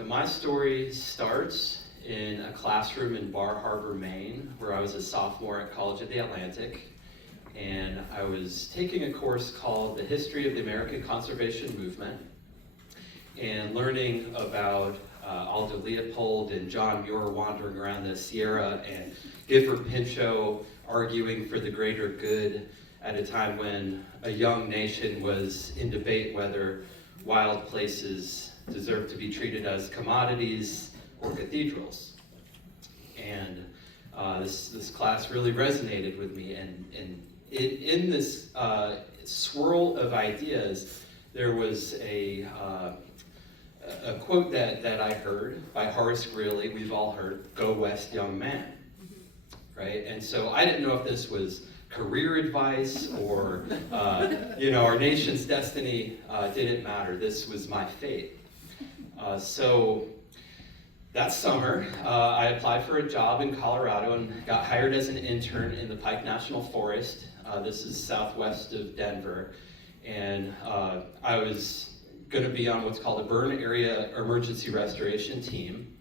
So my story starts in a classroom in Bar Harbor, Maine, where I was a sophomore at College of the Atlantic. And I was taking a course called The History of the American Conservation Movement and learning about Aldo Leopold and John Muir wandering around the Sierra and Gifford Pinchot arguing for the greater good at a time when a young nation was in debate whether wild places deserved to be treated as commodities or cathedrals. And this class really resonated with me, and in this swirl of ideas, there was a quote that I heard by Horace Greeley. We've all heard, "Go west, young man," right? And so I didn't know if this was career advice or, our nation's destiny didn't matter. This was my fate. So that summer, I applied for a job in Colorado and got hired as an intern in the Pike National Forest. This is southwest of Denver. And I was going to be on what's called a burn area emergency restoration team.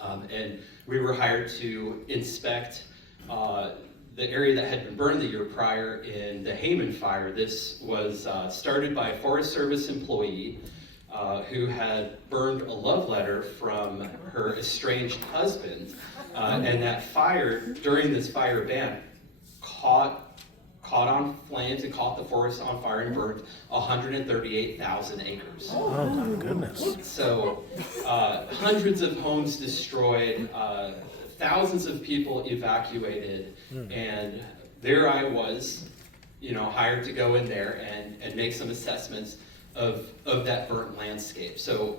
And we were hired to inspect the area that had been burned the year prior in the Hayman fire. This was started by a Forest Service employee who had burned a love letter from her estranged husband. And that fire, during this fire ban, caught on flames and caught the forest on fire and burned 138,000 acres. Oh my goodness. So hundreds of homes destroyed, thousands of people evacuated, and there I was, hired to go in there and make some assessments of that burnt landscape. So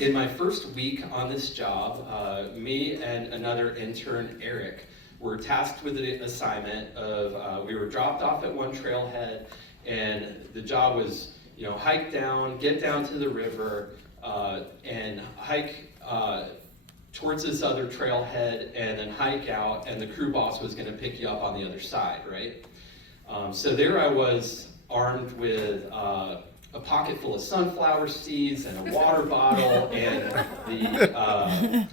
in my first week on this job, me and another intern, Eric, were tasked with the assignment of, we were dropped off at one trailhead, and the job was, hike down, get down to the river, and hike towards this other trailhead, and then hike out, and the crew boss was going to pick you up on the other side, right? So there I was, armed with a pocket full of sunflower seeds and a water bottle, and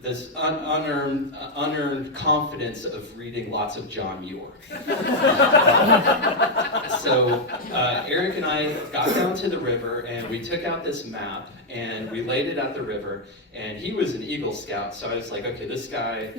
this unearned confidence of reading lots of John Muir. So Eric and I got down to the river, and we took out this map, and we laid it at the river, and he was an Eagle Scout, so I was like, okay, this guy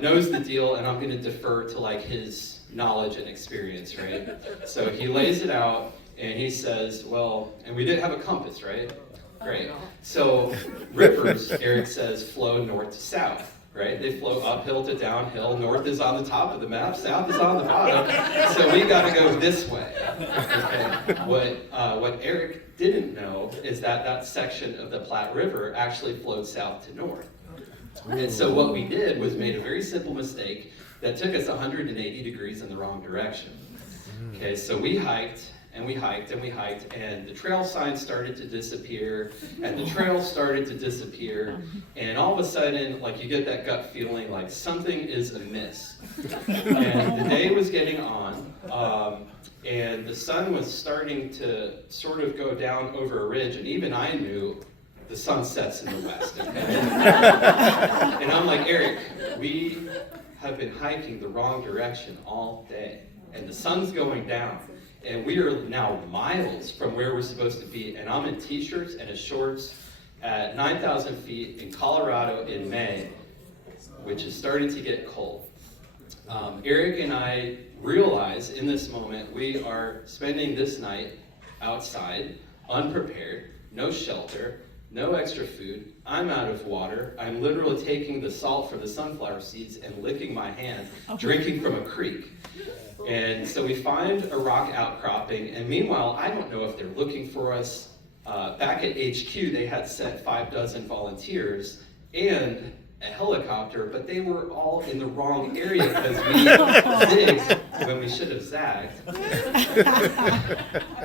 knows the deal, and I'm going to defer to his knowledge and experience, right? So he lays it out, and he says, well, and we didn't have a compass, right? Great. So rivers, Eric says, flow north to south, right? They flow uphill to downhill. North is on the top of the map, south is on the bottom. So we got to go this way. Okay. What Eric didn't know is that section of the Platte River actually flowed south to north. And so what we did was made a very simple mistake that took us 180 degrees in the wrong direction. Okay, so we hiked, and we hiked, and we hiked, and the trail signs started to disappear, and the trail started to disappear, and all of a sudden, you get that gut feeling like something is amiss. And the day was getting on, and the sun was starting to sort of go down over a ridge, and even I knew the sun sets in the west, okay? And I'm like, Eric, we have been hiking the wrong direction all day, and the sun's going down. And we are now miles from where we're supposed to be, and I'm in t-shirts and in shorts at 9,000 feet in Colorado in May, which is starting to get cold. Eric and I realize in this moment we are spending this night outside, unprepared, no shelter, no extra food. I'm out of water. I'm literally taking the salt from the sunflower seeds and licking my hand, drinking from a creek. And so we find a rock outcropping, and meanwhile, I don't know if they're looking for us. Back at HQ, they had sent 6 volunteers and a helicopter, but they were all in the wrong area because we zigged when we should have zagged.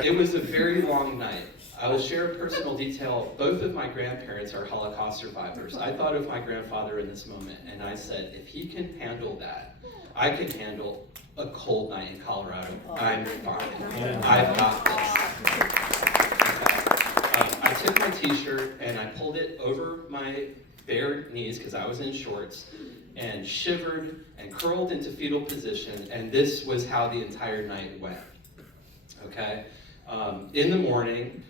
It was a very long night. I will share a personal detail. Both of my grandparents are Holocaust survivors. I thought of my grandfather in this moment, and I said, if he can handle that, I can handle a cold night in Colorado. I'm fine. I've got this. I took my t-shirt and I pulled it over my bare knees because I was in shorts, and shivered and curled into fetal position, and this was how the entire night went. Okay? In the morning,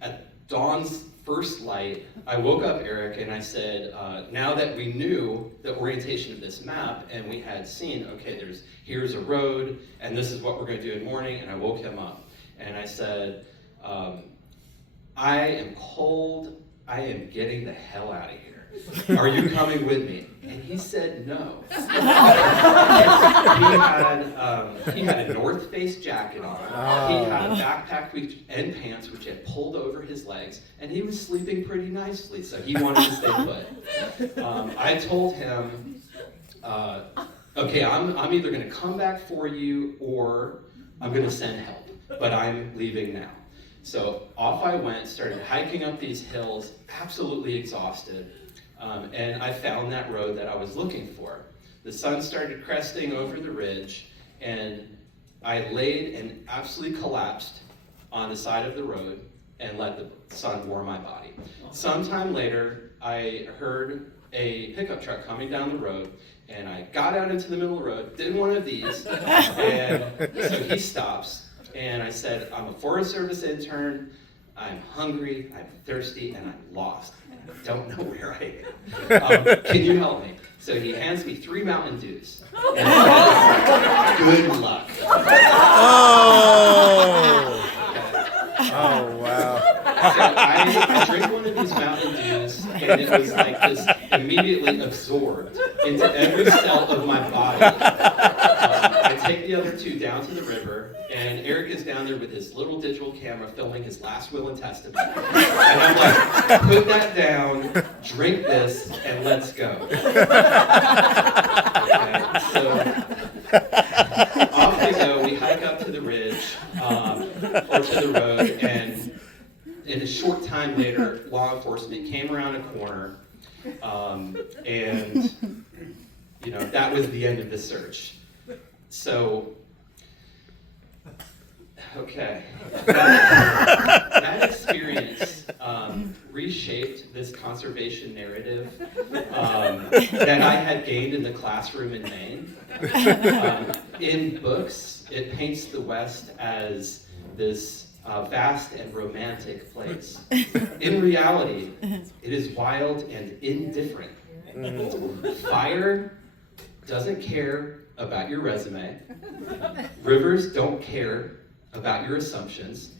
at dawn's first light, I woke up Eric and I said, now that we knew the orientation of this map and we had seen, okay, here's a road and this is what we're going to do in the morning, and I woke him up and I said, I am cold, I am getting the hell out of here. Are you coming with me? And he said no. He had a North Face jacket on. He had a backpack and pants which had pulled over his legs, and he was sleeping pretty nicely, so he wanted to stay put. I told him, okay, I'm either going to come back for you or I'm going to send help, but I'm leaving now. So off I went, started hiking up these hills, absolutely exhausted. And I found that road that I was looking for. The sun started cresting over the ridge, and I laid and absolutely collapsed on the side of the road and let the sun warm my body. Sometime later, I heard a pickup truck coming down the road, and I got out into the middle of the road, did one of these, and so he stops, and I said, I'm a Forest Service intern, I'm hungry, I'm thirsty, and I'm lost. I don't know where I am. Can you help me? So he hands me 3 Mountain Dews. And good luck. Oh! Okay. Oh, wow. So I drink one of these Mountain Dews, and it was like just immediately absorbed into every cell of my body. I take the other 2 down to the river, and Eric is down there with his little digital camera filming his last will and testament. And I'm like, put that down, drink this, and let's go. Okay, so off we go. We hike up to the ridge, or to the road, and in a short time later, law enforcement came around a corner, and that was the end of the search. So, okay, that experience reshaped this conservation narrative that I had gained in the classroom in Maine. In books, it paints the West as this vast and romantic place. In reality, it is wild and indifferent. Fire doesn't care about your resume. Rivers don't care about your assumptions.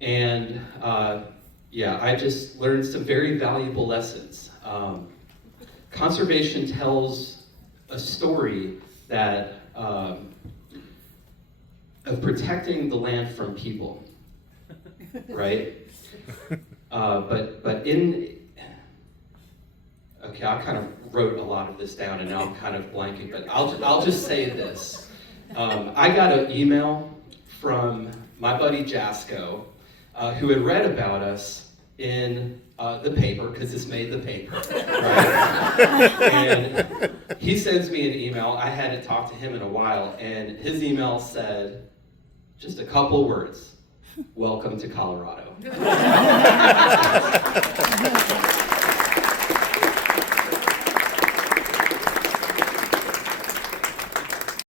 And I just learned some very valuable lessons. Conservation tells a story that of protecting the land from people, right? Okay, I kind of wrote a lot of this down, and now I'm kind of blanking, but I'll just say this. I got an email from my buddy Jasco, who had read about us in the paper, because this made the paper, right? And he sends me an email. I hadn't talked to him in a while, and his email said just a couple words: "Welcome to Colorado."